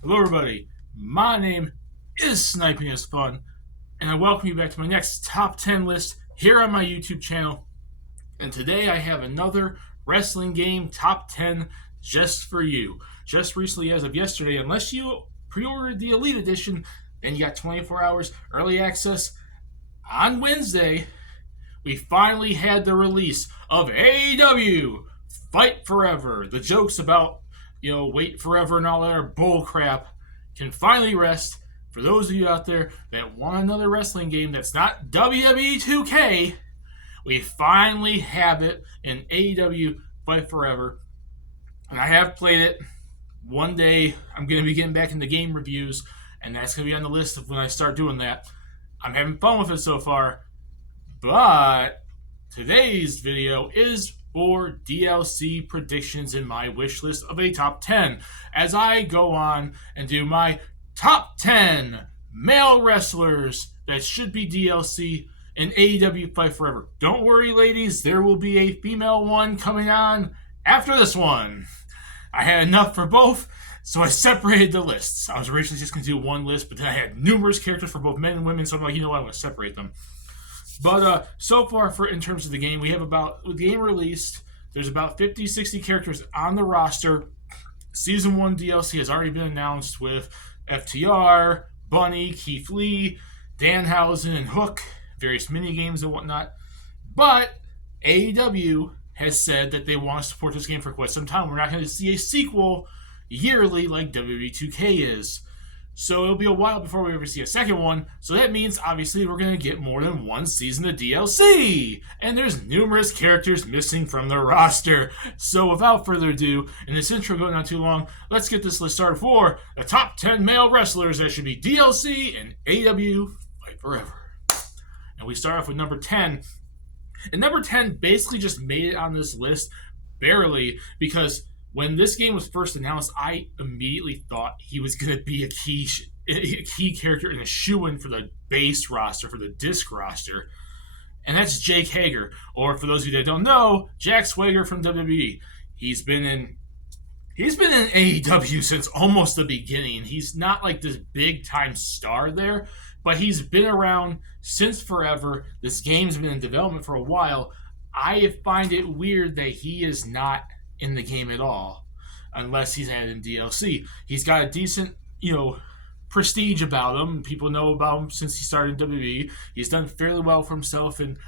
Hello, everybody. My name is Sniping is Fun, and I welcome you back to my next top 10 list here on my YouTube channel. And today I have another wrestling game top 10 just for you. Just recently, as of yesterday, unless you pre ordered the Elite Edition, then you got 24 hours early access. On Wednesday, we finally had the release of AEW Fight Forever. The jokes about, wait forever and all that bull crap can finally rest. For those of you out there that want another wrestling game that's not WWE 2K, we finally have it in AEW Fight Forever. And I have played it. One day I'm going to be getting back into game reviews, and that's going to be on the list of when I start doing that. I'm having fun with it so far. But today's video is for DLC predictions in my wish list of a top 10 as I go on and do my top 10 male wrestlers that should be DLC in AEW Fight Forever. Don't worry, ladies, there will be a female one coming on after this one. I had enough for both, so I separated the lists. I was originally just going to do one list, but then I had numerous characters for both men and women, so I'm like, you know what, I'm going to separate them. But so far, in terms of the game, we have with the game released, there's about 50, 60 characters on the roster. Season 1 DLC has already been announced with FTR, Bunny, Keith Lee, Danhausen, and Hook, various mini games and whatnot. But AEW has said that they want to support this game for quite some time. We're not going to see a sequel yearly like WWE 2K is. So it'll be a while before we ever see a second one. So that means, obviously, we're going to get more than one season of DLC. And there's numerous characters missing from the roster. So without further ado, and this intro going on too long, let's get this list started for the top 10 male wrestlers that should be DLC in AEW Fight Forever. And we start off with number 10. And number 10 basically just made it on this list barely because when this game was first announced, I immediately thought he was going to be a key character and a shoo-in for the base roster, for the disc roster. And that's Jake Hager, or for those of you that don't know, Jack Swagger from WWE. He's been in AEW since almost the beginning. He's not like this big-time star there, but he's been around since forever. This game's been in development for a while. I find it weird that he is not in the game at all, unless he's added in DLC. He's got a decent, prestige about him. People know about him since he started in WWE. He's done fairly well for himself in,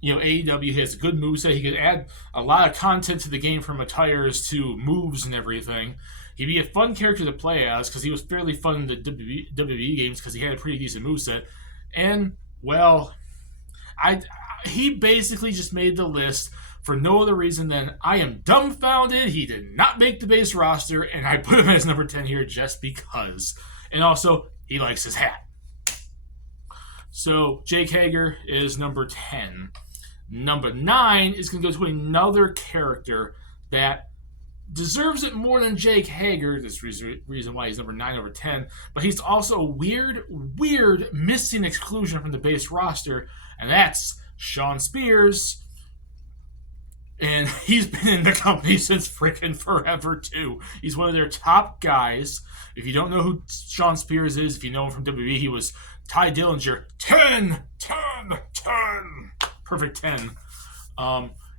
AEW. He has a good moveset. He could add a lot of content to the game from attires to moves and everything. He'd be a fun character to play as because he was fairly fun in the WWE games because he had a pretty decent moveset. And, well, he basically just made the list for no other reason than I am dumbfounded he did not make the base roster, and I put him as number 10 here just because. And also, he likes his hat. So, Jake Hager is number 10. Number 9 is going to go to another character that deserves it more than Jake Hager. This reason why he's number 9 over 10. But he's also a weird missing exclusion from the base roster, and that's Shawn Spears. And he's been in the company since freaking forever, too. He's one of their top guys. If you don't know who Shawn Spears is, if you know him from WWE, he was Ty Dillinger. 10! Perfect 10.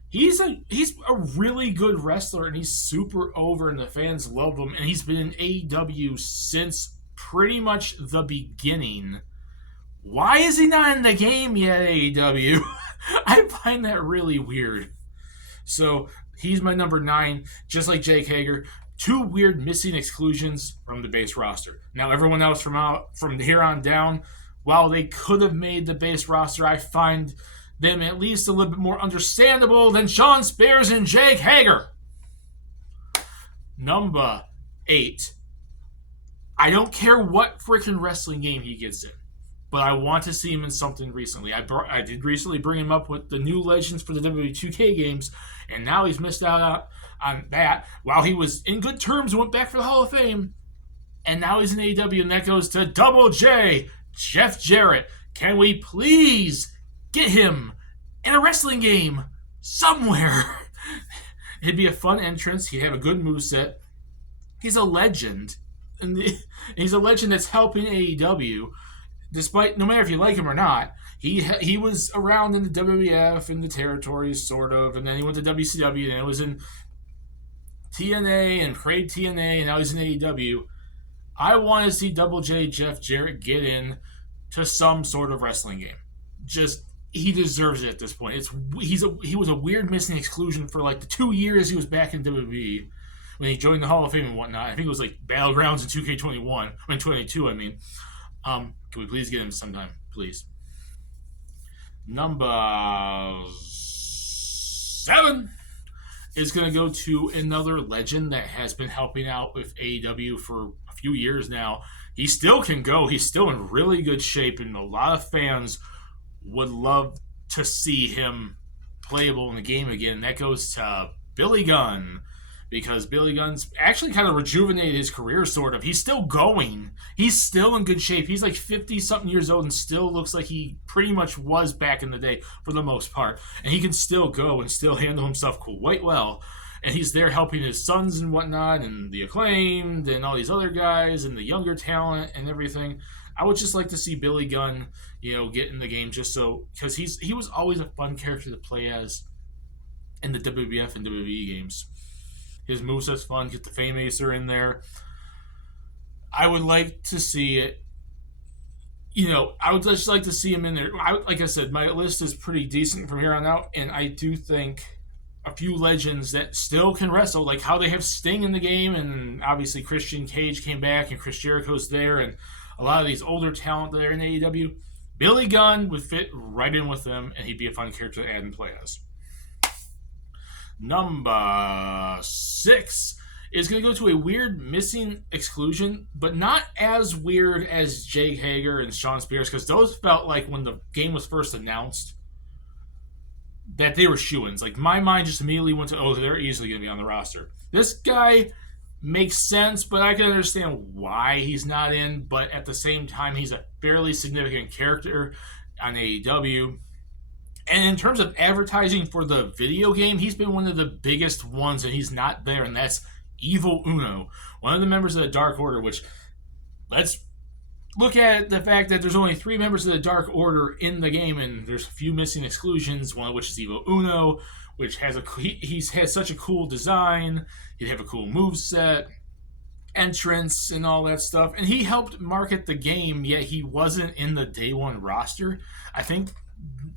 He's a really good wrestler, and he's super over, and the fans love him. And he's been in AEW since pretty much the beginning. Why is he not in the game yet, AEW? I find that really weird. So he's my number 9, just like Jake Hager. 2 weird missing exclusions from the base roster. Now everyone else from here on down, while they could have made the base roster, I find them at least a little bit more understandable than Shawn Spears and Jake Hager. Number 8. I don't care what freaking wrestling game he gets in, but I want to see him in something recently. I did recently bring him up with the new Legends for the WWE 2K games, and now he's missed out on that while he was in good terms and went back for the Hall of Fame. And now he's in AEW, and that goes to Double J, Jeff Jarrett. Can we please get him in a wrestling game somewhere? It'd be a fun entrance. He'd have a good moveset. He's a legend. he's a legend that's helping AEW. Despite no matter if you like him or not, he was around in the WWF and the territories sort of, and then he went to WCW, and it was in TNA and Crave TNA, and now he's in AEW. I want to see Double J Jeff Jarrett get in to some sort of wrestling game. Just he deserves it at this point. He was a weird missing exclusion for like the 2 years he was back in WWE when he joined the Hall of Fame and whatnot. I think it was like Battlegrounds in 2K21, 22. I mean, can we please get him sometime, please? Number 7 is going to go to another legend that has been helping out with AEW for a few years now. He still can go. He's still in really good shape, and a lot of fans would love to see him playable in the game again. That goes to Billy Gunn, because Billy Gunn's actually kind of rejuvenated his career, sort of. He's still going. He's still in good shape. He's like 50-something years old and still looks like he pretty much was back in the day for the most part. And he can still go and still handle himself quite well. And he's there helping his sons and whatnot, and the Acclaimed, and all these other guys, and the younger talent, and everything. I would just like to see Billy Gunn, get in the game just so, because he was always a fun character to play as in the WWF and WWE games. His moveset's fun. Get the Fame Acer in there. I would like to see it. I would just like to see him in there. Like I said, my list is pretty decent from here on out, and I do think a few legends that still can wrestle, like how they have Sting in the game, and obviously Christian Cage came back, and Chris Jericho's there, and a lot of these older talent that are in AEW. Billy Gunn would fit right in with them, and he'd be a fun character to add and play as. Number 6 is going to go to a weird missing exclusion, but not as weird as Jake Hager and Sean Spears, because those felt like when the game was first announced that they were shoo-ins. Like, my mind just immediately went to, they're easily going to be on the roster. This guy makes sense, but I can understand why he's not in, but at the same time, he's a fairly significant character on AEW. And in terms of advertising for the video game, he's been one of the biggest ones, and he's not there, and that's Evil Uno, one of the members of the Dark Order, which, let's look at the fact that there's only 3 members of the Dark Order in the game, and there's a few missing exclusions, one of which is Evil Uno, which has such a cool design, he'd have a cool moveset, entrance, and all that stuff, and he helped market the game, yet he wasn't in the day one roster. I think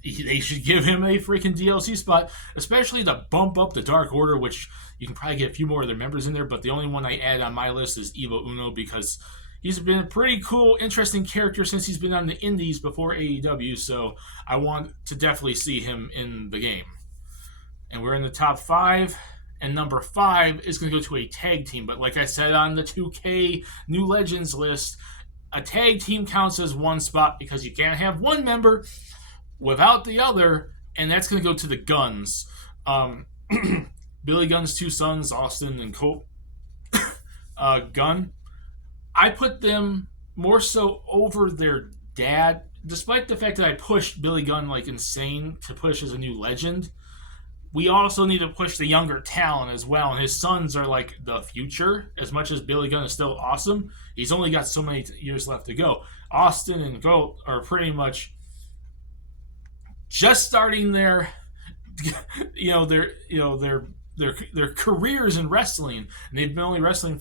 they should give him a freaking DLC spot, especially to bump up the Dark Order, which you can probably get a few more of their members in there, but the only one I add on my list is Evil Uno, because he's been a pretty cool, interesting character since he's been on the indies before AEW, so I want to definitely see him in the game. And we're in the top 5, and number 5 is going to go to a tag team, but like I said on the 2K New Legends list, a tag team counts as one spot because you can't have one member without the other, and that's going to go to the Guns. Billy Gunn's 2 sons, Austin and Colt Gunn, I put them more so over their dad, despite the fact that I pushed Billy Gunn like insane to push as a new legend. We also need to push the younger talent as well, and his sons are like the future. As much as Billy Gunn is still awesome, he's only got so many years left to go. Austin and Colt are pretty much just starting their careers in wrestling, and they've been only wrestling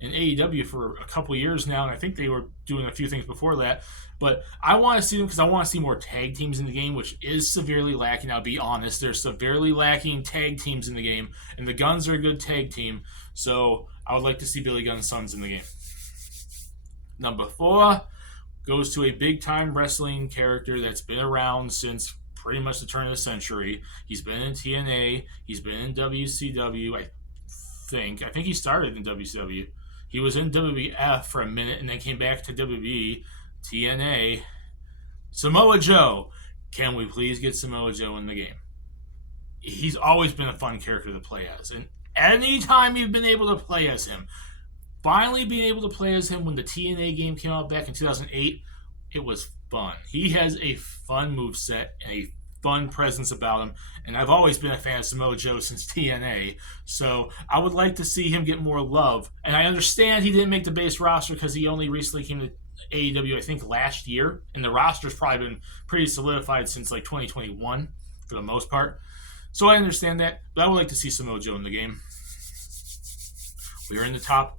in AEW for a couple years now, and I think they were doing a few things before that. But I want to see them because I want to see more tag teams in the game, which is severely lacking. I'll be honest, there's severely lacking tag teams in the game, and the Guns are a good tag team, so I would like to see Billy Gunn's sons in the game. Number 4 goes to a big-time wrestling character that's been around since pretty much the turn of the century. He's been in TNA. He's been in WCW, I think he started in WCW. He was in WWF for a minute and then came back to WWE, TNA. Samoa Joe. Can we please get Samoa Joe in the game? He's always been a fun character to play as. And anytime you've been able to play as him, finally being able to play as him when the TNA game came out back in 2008, it was fun. He has a fun moveset and a fun presence about him. And I've always been a fan of Samoa Joe since TNA. So I would like to see him get more love. And I understand he didn't make the base roster because he only recently came to AEW, I think, last year. And the roster's probably been pretty solidified since like 2021 for the most part. So I understand that. But I would like to see Samoa Joe in the game. We are in the top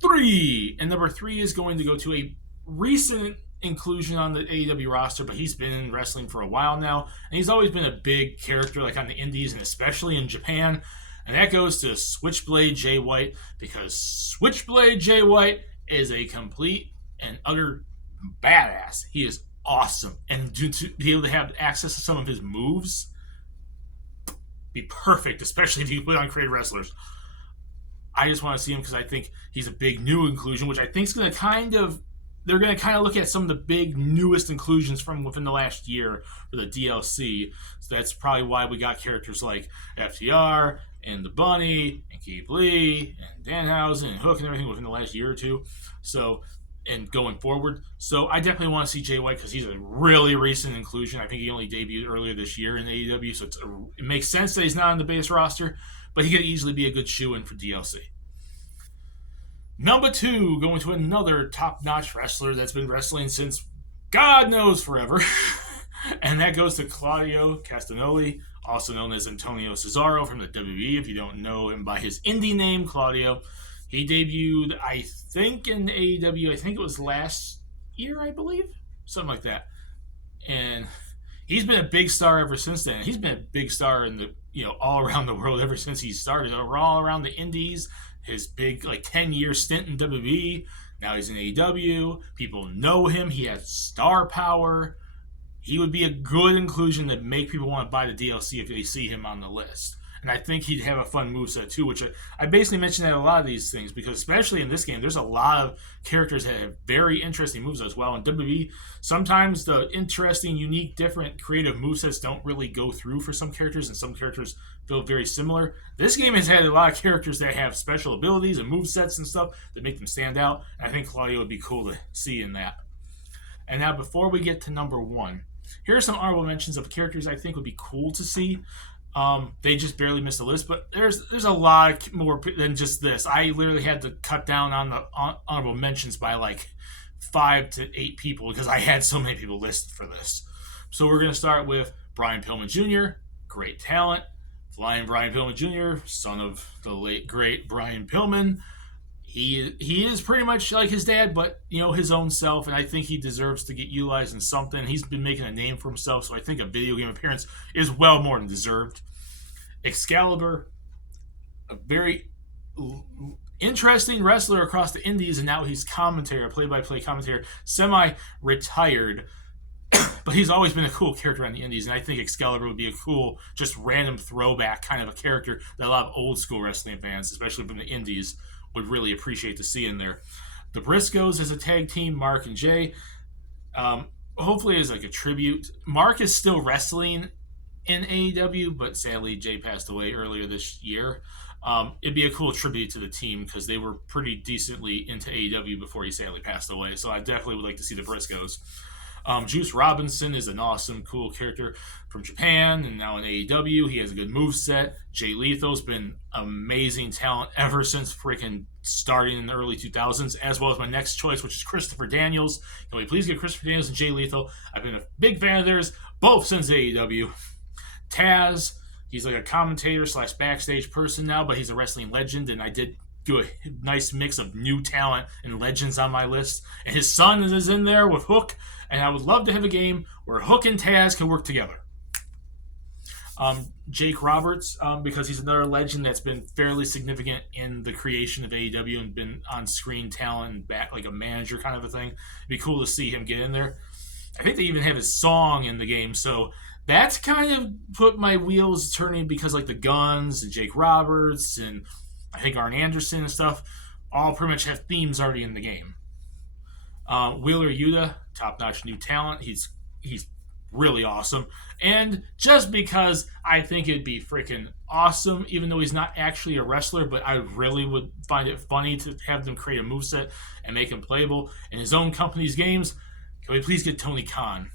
3. And number 3 is going to go to a recent inclusion on the AEW roster, but he's been in wrestling for a while now, and he's always been a big character, like on the indies and especially in Japan, and that goes to Switchblade Jay White, because Switchblade Jay White is a complete and utter badass. He is awesome, and to be able to have access to some of his moves be perfect, especially if you put on creative wrestlers. I just want to see him because I think he's a big new inclusion, which I think is going to they're going to kind of look at some of the big newest inclusions from within the last year for the DLC. So that's probably why we got characters like FTR and the Bunny and Keith Lee and Danhausen and Hook and everything within the last year or two. So, and going forward. So I definitely want to see Jay White because he's a really recent inclusion. I think he only debuted earlier this year in AEW, so it makes sense that he's not on the base roster, but he could easily be a good shoe-in for DLC. Number 2, going to another top-notch wrestler that's been wrestling since God knows forever. And that goes to Claudio Castagnoli, also known as Antonio Cesaro from the WWE. If you don't know him by his indie name, Claudio. He debuted, I think, in AEW, I think it was last year, I believe. Something like that. And he's been a big star ever since then. He's been a big star in the, all around the world ever since he started. All around the indies. His big, 10-year stint in WWE. Now he's in AEW. People know him. He has star power. He would be a good inclusion that make people want to buy the DLC if they see him on the list. And I think he'd have a fun moveset too, which I basically mentioned that a lot of these things, because especially in this game, there's a lot of characters that have very interesting moves as well. In WWE, sometimes the interesting, unique, different, creative movesets don't really go through for some characters, and some characters feel very similar. This game has had a lot of characters that have special abilities and movesets and stuff that make them stand out, and I think Claudio would be cool to see in that. And now, before we get to number 1, here are some honorable mentions of characters I think would be cool to see. They just barely missed the list, but there's a lot more than just this. I literally had to cut down on the honorable mentions by 5 to 8 people because I had so many people listed for this. So we're going to start with Brian Pillman Jr., great talent. Flying Brian Pillman Jr., son of the late, great Brian Pillman. He is pretty much like his dad, but, his own self, and I think he deserves to get utilized in something. He's been making a name for himself, so I think a video game appearance is well more than deserved. Excalibur, a very interesting wrestler across the indies, and now he's commentator, play-by-play commentator, semi-retired, but he's always been a cool character on the indies, and I think Excalibur would be a cool, just random throwback kind of a character that a lot of old-school wrestling fans, especially from the indies, would really appreciate to see in there. The Briscoes as a tag team, Mark and Jay, hopefully as a tribute. Mark is still wrestling in AEW, but sadly Jay passed away earlier this year. It'd be a cool tribute to the team because they were pretty decently into AEW before he sadly passed away, so I definitely would like to see the Briscoes. Juice Robinson is an awesome, cool character from Japan, and now in AEW. He has a good moveset. Jay Lethal's been amazing talent ever since freaking starting in the early 2000s, as well as my next choice, which is Christopher Daniels. Can we please get Christopher Daniels and Jay Lethal? I've been a big fan of theirs, both since AEW. Taz, he's like a commentator / backstage person now, but he's a wrestling legend, and I did do a nice mix of new talent and legends on my list. And his son is in there with Hook, and I would love to have a game where Hook and Taz can work together. Jake Roberts, because he's another legend that's been fairly significant in the creation of AEW and been on-screen talent and back like a manager kind of a thing. It'd be cool to see him get in there. I think they even have his song in the game, so that's kind of put my wheels turning because the Guns and Jake Roberts and I think Arn Anderson and stuff all pretty much have themes already in the game. Wheeler Yuta, top-notch new talent. He's really awesome. And just because I think it'd be freaking awesome, even though he's not actually a wrestler, but I really would find it funny to have them create a moveset and make him playable in his own company's games. Can we please get Tony Khan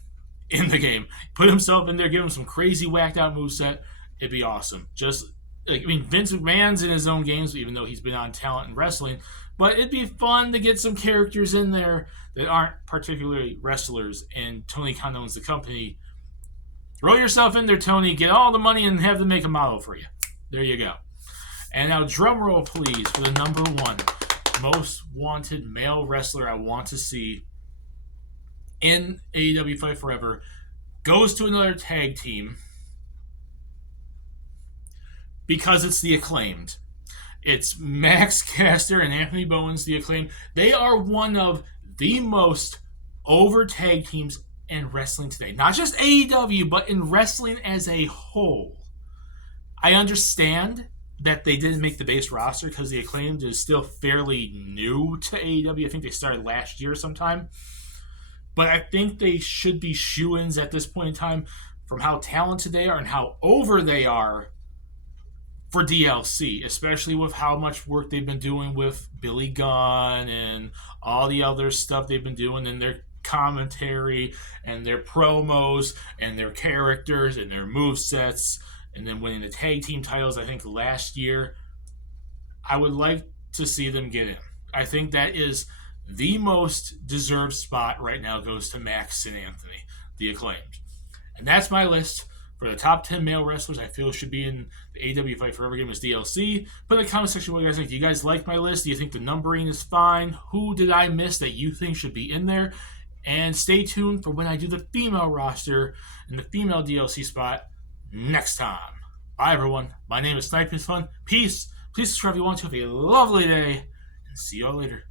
in the game. Put himself in there, give him some crazy whacked out moveset. It'd be awesome. Just like, I mean, Vince McMahon's in his own games, even though he's been on Talent and Wrestling. But it'd be fun to get some characters in there that aren't particularly wrestlers. And Tony Khan owns the company. Throw yourself in there, Tony. Get all the money and have them make a model for you. There you go. And now, drum roll, please, for the number one most wanted male wrestler I want to see in AEW Fight Forever. Goes to another tag team because it's the Acclaimed. It's Max Caster and Anthony Bowens, the Acclaimed. They are one of the most over tag teams in wrestling today. Not just AEW, but in wrestling as a whole. I understand that they didn't make the base roster because the Acclaimed is still fairly new to AEW. I think they started last year sometime. But I think they should be shoo-ins at this point in time from how talented they are and how over they are for DLC, especially with how much work they've been doing with Billy Gunn and all the other stuff they've been doing and their commentary and their promos and their characters and their movesets, and then winning the tag team titles, I think, last year. I would like to see them get in. I think that is the most deserved spot right now goes to Max and Anthony, the Acclaimed. And that's my list for the top 10 male wrestlers I feel should be in the AEW Fight Forever game as DLC. Put in the comment section what you guys think. Do you guys like my list? Do you think the numbering is fine? Who did I miss that you think should be in there? And stay tuned for when I do the female roster and the female DLC spot next time. Bye, everyone. My name is Sniping Fun. Peace. Please subscribe if you want to. Have a lovely day. And see y'all later.